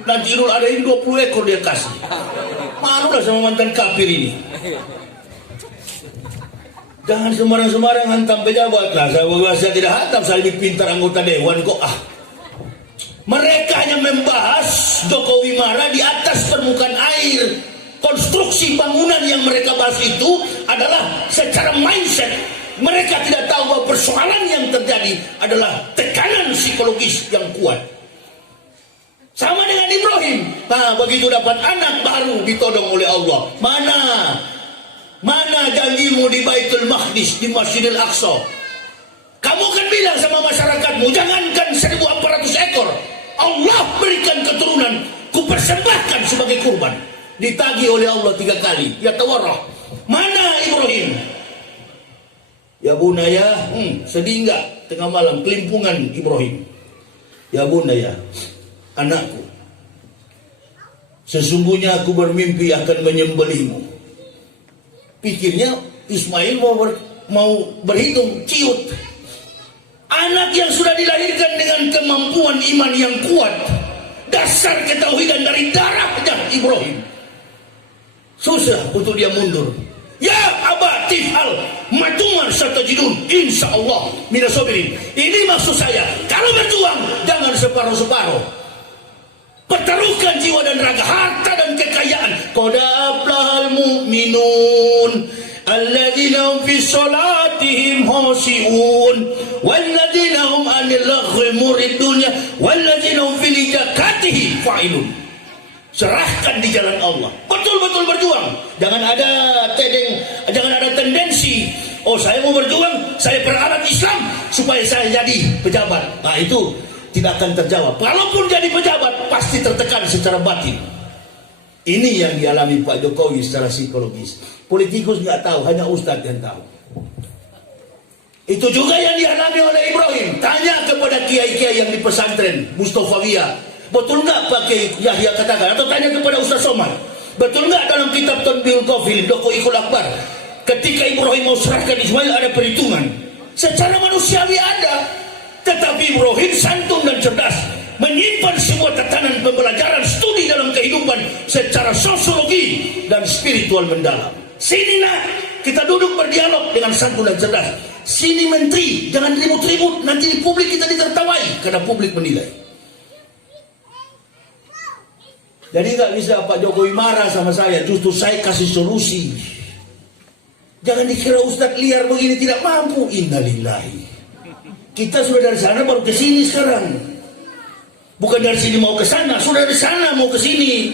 Nanti Idul Adha ini 20 ekor dia kasih. Malulah sama mantan kafir ini. Jangan sembarang-sembarang hantam pejabat lah. Saya tidak hantam, saya lebih pintar anggota dewan kok. Mereka hanya membahas Jokowi marah di atas permukaan air. Konstruksi bangunan yang mereka bahas itu adalah secara mindset. Mereka tidak tahu bahwa persoalan yang terjadi adalah tekanan psikologis yang kuat. Sama dengan Ibrahim. Begitu dapat anak baru ditodong oleh Allah. Mana janjimu di Baitul Maqdis, di Masjidil Aqsa? Kamu kan bilang sama masyarakatmu, jangankan 1.400 ekor. Allah berikan keturunan, kupersembahkan sebagai kurban. Ditagih oleh Allah 3 kali. Ya tawarrah. Mana Ibrahim? Ya bunaya, sedih enggak tengah malam kelimpungan Ibrahim. Ya bunaya, anakku, sesungguhnya aku bermimpi akan menyembelihmu. Pikirnya Ismail mau berhitung, ciut. Anak yang sudah dilahirkan dengan kemampuan iman yang kuat, dasar ketauhidan dari darahnya Ibrahim. Susah untuk dia mundur. Ya Aba tif'al matumar satajidun insyaallah minasabirin. Ini maksud saya, kalau berjuang jangan separuh-separuh. Pertaruhkan jiwa dan raga, harta dan kekayaan. Qad aflahal mu'minun alladzina hum fi sholatihim khashi'un walladzina hum 'anil laghwi muridun walladzina hum fil zakatihi fa'ilun. Serahkan di jalan Allah, betul-betul berjuang. Jangan ada tendensi, oh saya mau berjuang, saya peralat Islam supaya saya jadi pejabat. Itu tidak akan terjawab. Kalaupun jadi pejabat pasti tertekan secara batin. Ini yang dialami Pak Jokowi secara psikologis. Politikus nggak tahu, hanya Ustadz yang tahu. Itu juga yang dialami oleh Ibrahim. Tanya kepada kiai-kiai yang di pesantren Mustafawiyah, betul nggak pakai Yahya katakan? Atau tanya kepada Ustaz Somad, betul nggak dalam kitab Tanbihul Ghafilin Doko Ikul Akbar, ketika Ibrahim mau serahkan Ismail ada perhitungan? Secara manusiawi ada, tetapi Ibrahim santun dan cerdas, menyimpan semua tatanan pembelajaran studi dalam kehidupan secara sosiologi dan spiritual mendalam. Sini nak, kita duduk berdialog dengan santun dan cerdas. Sini menteri, jangan ribut-ribut, nanti di publik kita ditertawai karena publik menilai. Jadi nggak bisa Pak Jokowi marah sama saya, justru saya kasih solusi. Jangan dikira Ustadz liar begini tidak mampu. Innalillahi. Kita sudah dari sana baru ke sini sekarang. Bukan dari sini mau ke sana, sudah dari sana mau ke sini.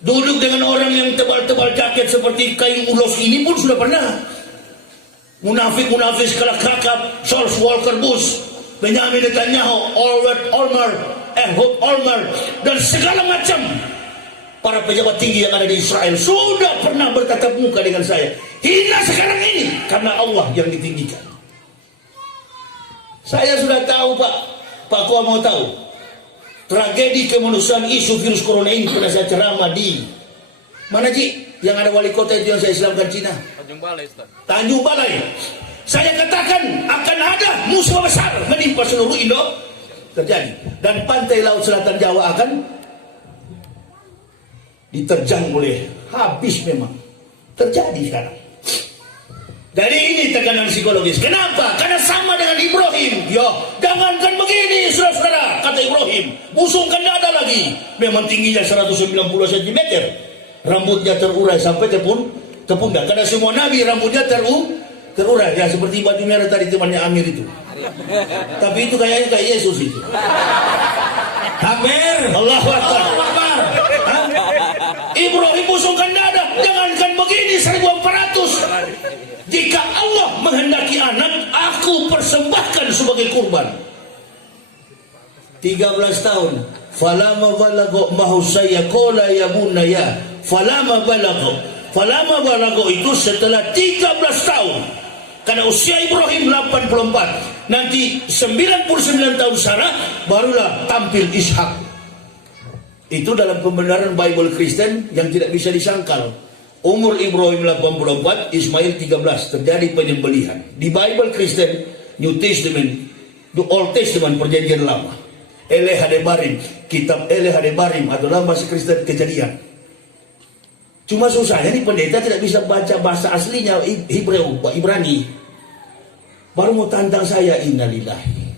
Duduk dengan orang yang tebal-tebal jaket seperti kain ulos ini pun sudah pernah. Munafik-munafik skala kakap, Charles Walker Bush, Benjamin Netanyahu, Ehud Olmert, dan segala macam para pejabat tinggi yang ada di Israel sudah pernah bertatap muka dengan saya. Hingga sekarang ini karena Allah yang ditinggikan. Saya sudah tahu Pak Koa mau tahu tragedi kemanusiaan isu virus corona ini. Pernah saya ceramah di mana Ji? Yang ada wali kota itu yang saya Islamkan Cina, Tanjung Balai, Ustaz. Tanjung Balai. Saya katakan akan ada musibah besar menimpa seluruh Indo terjadi, dan pantai laut selatan Jawa akan diterjang oleh habis. Memang terjadi sekarang. Jadi ini tekanan psikologis. Kenapa? Karena sama dengan Ibrahim. Ya, jangankan begini, saudara-saudara, kata Ibrahim. Busungkan dada lagi. Memang tingginya 190 cm. Rambutnya terurai sampai pundak. Karena semua nabi rambutnya terurai. Ya, seperti baju merah tadi temannya Amir itu. Tapi itu kayaknya kayak Yesus itu. Takbir. Allahu Akbar. Akbar. Ibrahim busungkan dada. Jangankan begini 1400. Jika Allah menghendaki anak, aku persembahkan sebagai kurban. 13 tahun. Falama balagho mahusaya qala ya bunaya. Falama balagho itu setelah 13 tahun. Karena usia Ibrahim 84. Nanti 99 tahun Sarah barulah tampil Ishak. Itu dalam pembenaran Bible Kristen yang tidak bisa disangkal. Umur Ibrahim 84, Ismail 13, terjadi penyembelihan. Di Bible Kristen, New Testament, The Old Testament, perjanjian lama. Kitab Ele Hadebarim atau dalam bahasa Kristen Kejadian. Cuma susahnya nih pendeta tidak bisa baca bahasa aslinya Hebrew, Ibrani. Baru mau tantang saya, innalillahi.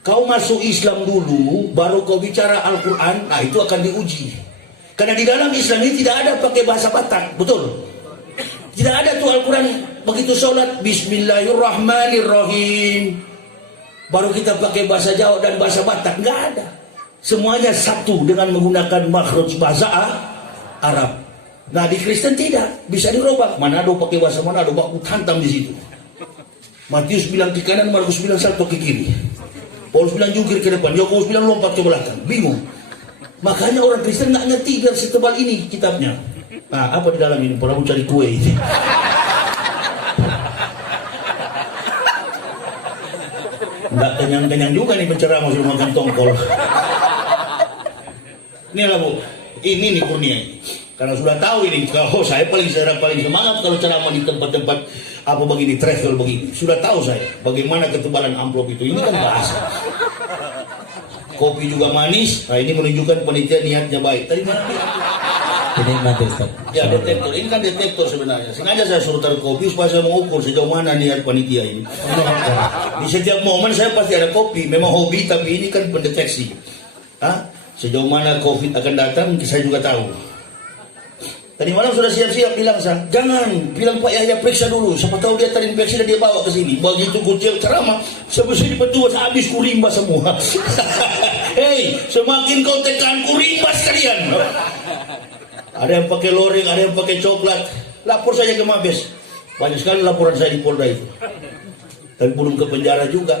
Kau masuk Islam dulu, baru kau bicara Al-Quran, nah itu akan diuji. Karena di dalam Islam ini tidak ada pakai bahasa Batak, betul? Tidak ada tuh Al-Quran begitu sholat Bismillahirrahmanirrahim. Baru kita pakai bahasa Jawa dan bahasa Batak, nggak ada. Semuanya satu dengan menggunakan makhraj bahasa Arab. Nah di Kristen tidak, bisa dirubah. Manado pakai bahasa Manado, baku hantam di situ. Matius bilang ke kanan, Markus bilang salto ke kiri. Paulus bilang jungkir ke depan, Yakobus bilang lompat ke belakang. Bingung. Makanya orang Kristen nggak ngerti biar setebal ini kitabnya. Nah, apa di dalam ini? Pernah cari kue ini. Nggak kenyang-kenyang juga nih penceramah suruh makan tongkol. Ini lah Bu, ini nih kurnia ini. Karena sudah tahu ini, kalau saya paling semangat kalau ceramah di tempat-tempat apa begini, travel begini. Sudah tahu saya bagaimana ketebalan amplop itu. Ini kan bahasa. Kopi juga manis. Nah ini menunjukkan panitia niatnya baik. Tadi mana? Ini nanti Ustaz. Ya detektor. Ini kan detektor sebenarnya. Sengaja saya suruh taruh kopi supaya saya mengukur sejauh mana niat panitia ini. Di setiap momen saya pasti ada kopi. Memang hobi tapi ini kan pendeteksi. Sejauh mana COVID akan datang saya juga tahu. Tadi malam sudah siap-siap bilang saya, jangan, bilang Pak Yahya periksa dulu, siapa tahu dia terinfeksi dan dia bawa ke sini. Begitu kucil ceramah, sebesar petua habis kurimba semua. Hei, semakin kau tekan kurimba sekalian. Ada yang pakai loreng, ada yang pakai coklat. Lapor saja ke Mabes. Banyak sekali laporan saya di Polda itu. Tapi belum ke penjara juga.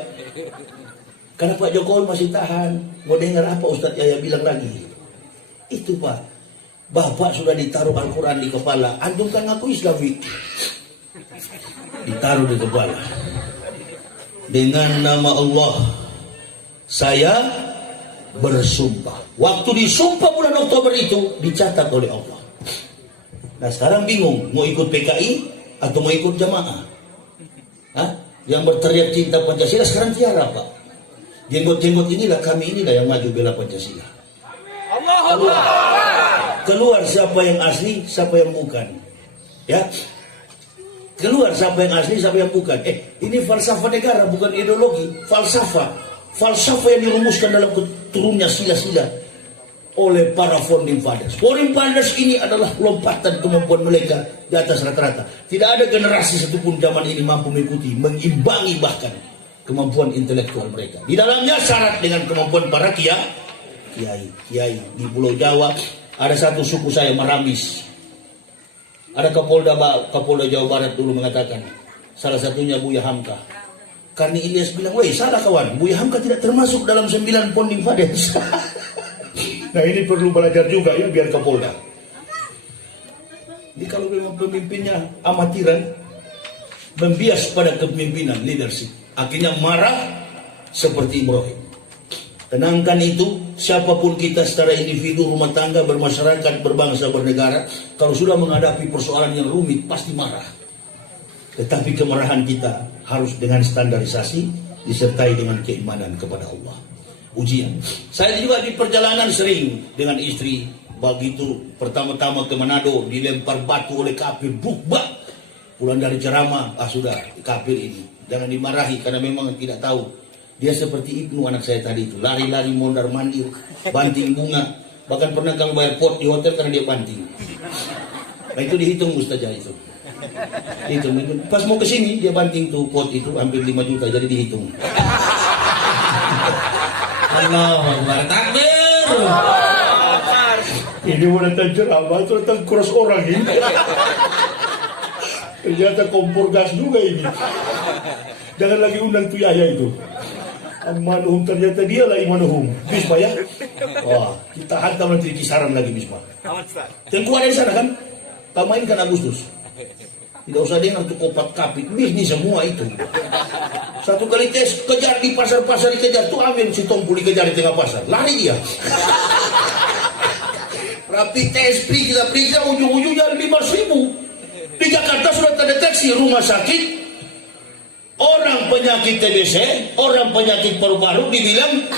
Karena Pak Jokowi masih tahan. Mau dengar apa Ustadz Yahya bilang lagi? Itu Pak. Bapak sudah ditaruh Al-Quran di kepala. Antum kan ngaku Islami. Ditaruh di kepala. Dengan nama Allah, saya bersumpah. Waktu disumpah bulan Oktober itu, dicatat oleh Allah. Nah sekarang bingung, mau ikut PKI atau mau ikut jamaah? Yang berteriak cinta Pancasila sekarang tiara Pak. Jenggot-jenggot inilah, kami inilah yang maju bela Pancasila. Allah. Keluar siapa yang asli, siapa yang bukan. Ya. Keluar siapa yang asli, siapa yang bukan. Ini falsafah negara, bukan ideologi. Falsafah yang dirumuskan dalam turunnya sila-sila oleh para founding fathers. Founding fathers ini adalah lompatan kemampuan mereka di atas rata-rata. Tidak ada generasi satupun zaman ini mampu mengikuti, mengimbangi bahkan kemampuan intelektual mereka. Di dalamnya syarat dengan kemampuan para kiai di Pulau Jawa. Ada satu suku saya Maramis. Ada Kapolda Jawa Barat dulu mengatakan, salah satunya Buya Hamka. Karena Ilyas bilang, weh salah kawan, Buya Hamka tidak termasuk dalam 9 founding fathers. Nah ini perlu belajar juga ya biar Kapolda. Jadi kalau memang pemimpinnya amatiran, membias pada kepemimpinan leadership, akhirnya marah seperti Ibrahim. Tenangkan itu, siapapun kita secara individu, rumah tangga, bermasyarakat, berbangsa, bernegara, kalau sudah menghadapi persoalan yang rumit, pasti marah. Tetapi kemarahan kita harus dengan standarisasi, disertai dengan keimanan kepada Allah. Ujian. Saya juga di perjalanan sering dengan istri, begitu pertama-tama ke Manado, dilempar batu oleh kafir, bukbak. pulang dari ceramah, sudah kafir ini. Jangan dimarahi karena memang tidak tahu. Dia seperti Ibnu anak saya tadi itu, lari-lari mondar mandir, banting bunga, bahkan pernah kalau bayar pot di hotel karena dia banting. Nah itu dihitung Ustazah itu. Hitung. Pas mau ke sini dia banting tuh pot itu hampir 5 juta jadi dihitung. Allahu Akbar, takbir. Ini mau datang ceramah atau datang cross orang ini? Ternyata kompor gas juga ini. Jangan lagi undang tuh Yahya itu. Almarhum ternyata dia lah Imanuhum. Bisma ya. Wah, kita hantam nanti kisaran lagi Bisma. Tengku ada di sana kan? Kau mainkan Agustus. Tidak usah dengar tuh kopat kapit. Bisnis semua itu. Satu kali tes kejar di pasar-pasar dikejar tuh ambil si Tompu dikejar di tengah pasar. Lari dia. Rapid tes kita periksa ujung-ujungnya 5.000. Di Jakarta sudah terdeteksi rumah sakit. Orang penyakit TBC, orang penyakit paru-paru dibilang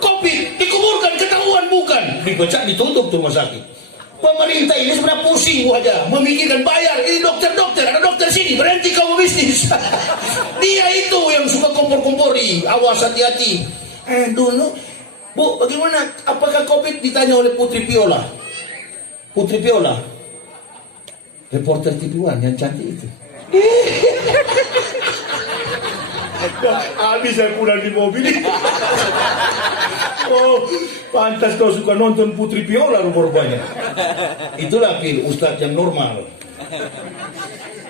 COVID, dikuburkan, ketahuan bukan. Dipecat, ditutup tuh rumah sakit. Pemerintah ini sebenarnya pusing aja, memikirkan bayar. Ini dokter-dokter, ada dokter sini, berhenti kamu bisnis. Dia itu yang suka kompor-kompori, awas hati-hati. Dulu, Bu, bagaimana? Apakah COVID ditanya oleh Putri Piola? Putri Piola, reporter TV One yang cantik itu. Habis saya pulang di mobil. Oh, pantas kau suka nonton Putri Piola rupanya. Itulah Pil, Ustadz yang normal.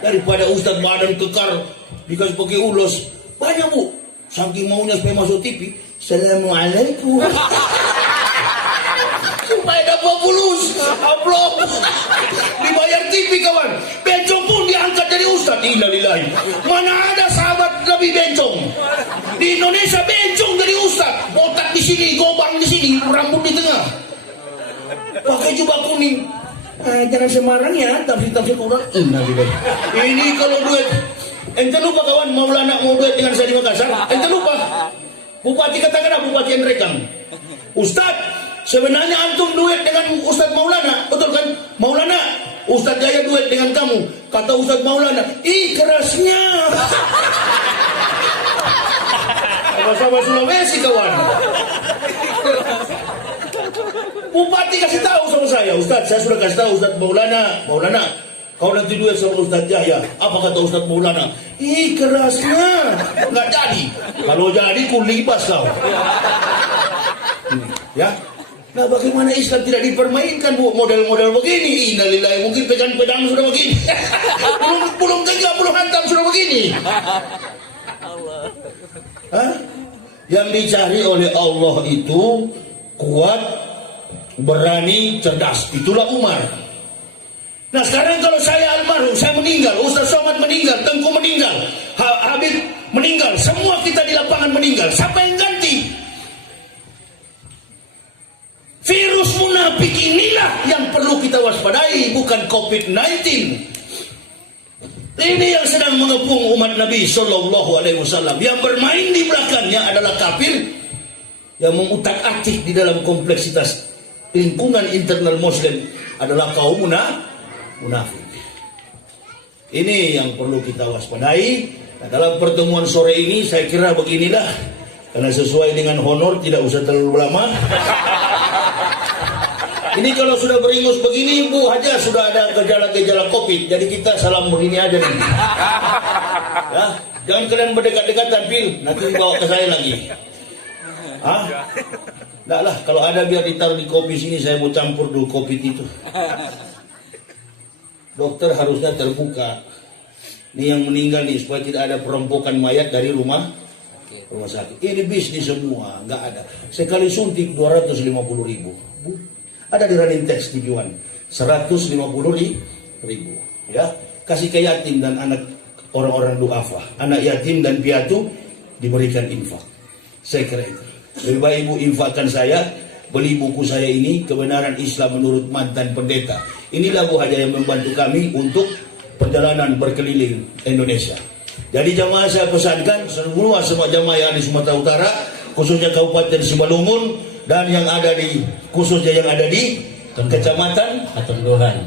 Daripada Ustadz badan kekar dikasih pakai ulos. Banyak Bu, saking maunya supaya masuk TV. Assalamualaikum. Supaya dapat fulus, upload, dibayar TV kawan. Bencong pun diangkat dari Ustadz. Innalillahi. Mana ada sahabat Nabi bencong? Di Indonesia bencong dari Ustadz. Botak di sini, gobang di sini, rambut di tengah. Pakai jubah kuning. Jangan sembarang ya, tafsir Quran. Innalillahi. Ini kalau duit. Ente lupa kawan, Maulana mau duit dengan saya di Makassar. Ente lupa. Bupati katakan apa? Bupati yang rekam. Ustadz, sebenarnya antum duit dengan Ustadz Maulana, betul kan? Maulana, Ustadz Jaya duit dengan kamu. Kata Ustadz Maulana, kerasnya. Sama-sama Sulawesi kawan. Bupati kasih tahu sama saya, Ustadz, saya sudah kasih tahu Ustadz Maulana. Maulana, kau nanti duit sama Ustadz Jaya. Apa kata Ustadz Maulana? Kerasnya. Nggak jadi. Kalau jadi kulibas kau. Ya. Nah bagaimana Islam tidak dipermainkan Bu, model-model begini. Innalillahi, mungkin pegang pedang sudah begini. belum tegak, belum hantam sudah begini. Hah? Yang dicari oleh Allah itu kuat, berani, cerdas. Itulah Umar. Nah sekarang kalau saya almarhum, saya meninggal, Ustaz Somad meninggal, Tengku meninggal, Habib meninggal, semua kita di lapangan meninggal. Siapa yang ganti? Virus munafik inilah yang perlu kita waspadai, bukan COVID-19. Ini yang sedang mengepung umat Nabi Sallallahu Alaihi Wasallam. Yang bermain di belakangnya adalah kafir yang mengutak-atik di dalam kompleksitas lingkungan internal Muslim adalah kaum munafik. Ini yang perlu kita waspadai. Nah, dalam pertemuan sore ini saya kira beginilah, karena sesuai dengan honor tidak usah terlalu lama. Ini kalau sudah beringus begini Bu Haja sudah ada gejala-gejala COVID. Jadi kita salam begini aja nih. Ya, jangan kalian berdekat-dekatan Pil, nanti bawa ke saya lagi. Enggak lah, kalau ada biar ditaruh di kopi sini, saya mau campur dulu COVID itu. Dokter harusnya terbuka. Ini yang meninggal nih supaya tidak ada perompokan mayat dari rumah sakit. Ini bisnis semua, nggak ada. Sekali suntik 250.000. Bu, ada di running text tujuan 150.000. Ya, kasih ke yatim dan anak orang-orang duafa, anak yatim dan piatu diberikan infak. Saya kira itu. Lebih baik ibu infakkan saya, beli buku saya ini, Kebenaran Islam Menurut Mantan Pendeta. Inilah Bu Haja yang membantu kami untuk perjalanan berkeliling Indonesia. Jadi jamaah saya pesankan semua jamaah yang di Sumatera Utara, khususnya Kabupaten Simalungun dan yang ada di khususnya yang ada di Kecamatan Patunduhan.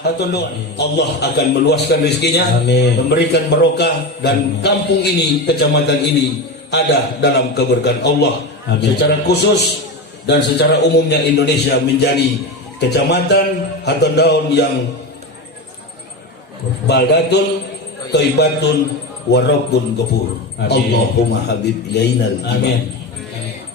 Hatundoan. Allah akan meluaskan rezekinya, Amin. memberikan barokah, dan kampung ini, kecamatan ini ada dalam keberkahan Allah. Amin. Secara khusus dan secara umumnya Indonesia menjadi kecamatan Hatundoan yang baldatun, thayyibatun, wa rabbun ghafur. Amin. Allahumma habib ilainal iman. Amin.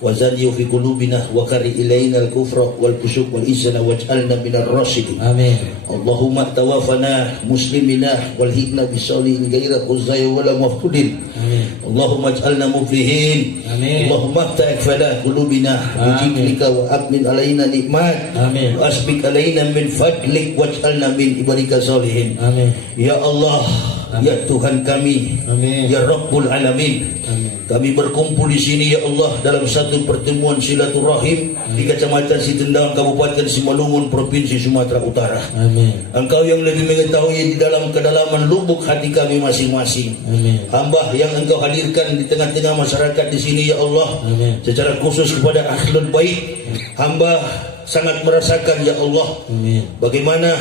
وزني في قلوبنا وكر إلينا الكفر والفسوق والإسيان واجعلنا من الراشدين Amin. اللهم توفنا مسلمين والهدنا بالصالحين غير خزي ولا مفتونين Amin. اللهم اجعلنا مفلحين Amin. اللهم افتح فلا قلوبنا بذكرك وأكمل علينا نعمات Amin. وأسبق علينا من فضلك واجعلنا من عبادك الصالحين Amin. Ya Allah, ya Tuhan kami, Amin. ya Rabbul Alamin. Amin. Kami berkumpul di sini ya Allah dalam satu pertemuan silaturahim di Kecamatan Sitendang, Kabupaten Simalungun, Provinsi Sumatera Utara. Amin. Engkau yang lebih mengetahui di dalam kedalaman lubuk hati kami masing-masing. Amin. Hamba yang Engkau hadirkan di tengah-tengah masyarakat di sini ya Allah, Amin. secara khusus kepada Ahlul Bait, hamba sangat merasakan ya Allah Amin. bagaimana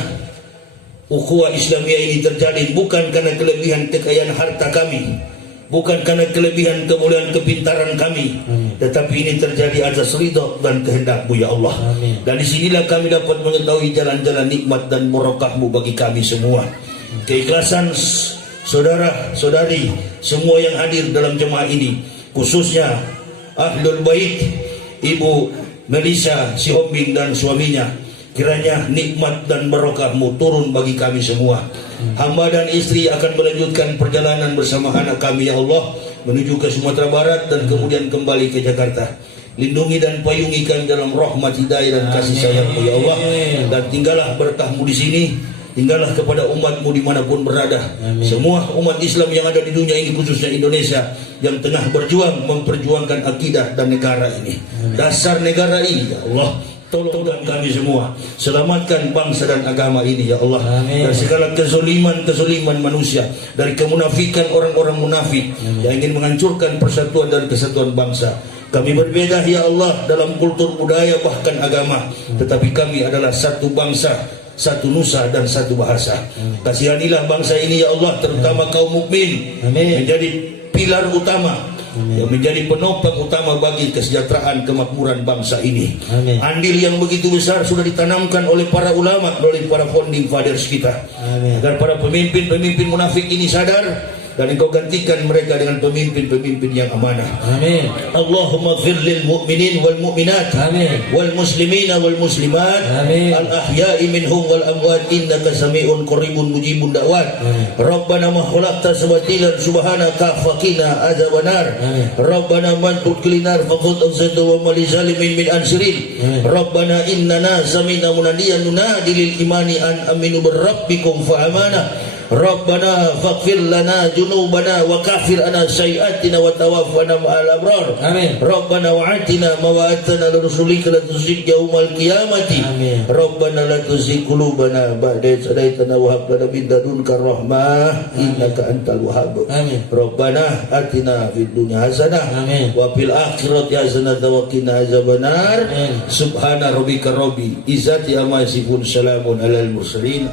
ukhuwah Islamiyah ini terjadi bukan karena kelebihan kekayaan harta kami, bukan karena kelebihan kemuliaan kepintaran kami, tetapi ini terjadi atas ridha dan kehendak-Mu ya Allah. Amin. Dan disinilah kami dapat mengetahui jalan-jalan nikmat dan barokah-Mu bagi kami semua. Keikhlasan saudara-saudari semua yang hadir dalam jemaah ini, khususnya Ahlul Bait, Ibu Melisa Sihombing dan suaminya, kiranya nikmat dan barokah-Mu turun bagi kami semua. Hamba dan istri akan melanjutkan perjalanan bersama anak kami ya Allah menuju ke Sumatera Barat dan kemudian kembali ke Jakarta. Lindungi dan payungi kami dalam rahmat hidayah dan kasih sayang-Mu ya Allah. Dan tinggallah berkah-Mu di sini, tinggallah kepada umat-Mu dimanapun berada. Amin. Semua umat Islam yang ada di dunia ini, khususnya Indonesia, yang tengah berjuang memperjuangkan akidah dan negara ini. Dasar negara ini ya Allah, tolong kami semua, selamatkan bangsa dan agama ini ya Allah. Amin. Dari segala kezoliman manusia, dari kemunafikan orang-orang munafik yang ingin menghancurkan persatuan dan kesatuan bangsa. Kami berbeda ya Allah dalam kultur, budaya, bahkan agama, tetapi kami adalah satu bangsa, satu nusa dan satu bahasa. Kasihanilah bangsa ini ya Allah, terutama kaum mukmin, Amin. menjadi pilar utama, yang menjadi penopang utama bagi kesejahteraan kemakmuran bangsa ini. Amin. Andil yang begitu besar sudah ditanamkan oleh para ulama, oleh para founding fathers kita, Amin. agar para pemimpin munafik ini sadar dan Engkau gantikan mereka dengan pemimpin-pemimpin yang amanah. Amin. Allahumma ighfir lil mu'minin wal mu'minat Amin. wal muslimina wal muslimat Amin. al ahya'i minhum wal amwat innaka sami'un qaribun mujibun da'wat. Amin. Rabbana ma khalaqta sabatilan subhanaka faqina adzabannar. Amin. Rabbana man tudkhilan faqad anzalta wa mal zalimin min ansirin. Amin. Rabbana innana sami'na munadiyan yunadi lil imani an aminu bir rabbikum fa amana. Rabbana faghfir lana junubana wa kafir ana sayiatina wa tawaffana ma'al abrar. Amin. Rabbana wa'atina ma wa'adtana li rasulika la tuzigh yaumal qiyamati. Amin. Rabbana la tuzigh qulubana ba'da idh hadaitana wa hab lana min ladunka rahmah innaka antal wahhab. Amin. Rabbana atina fid dunya hasanah Amin. wa fil akhirati hasanah wa qina azabannar. Amin. Subhana rabbika rabbil izzati amma yasifun, salamun alal mursalin.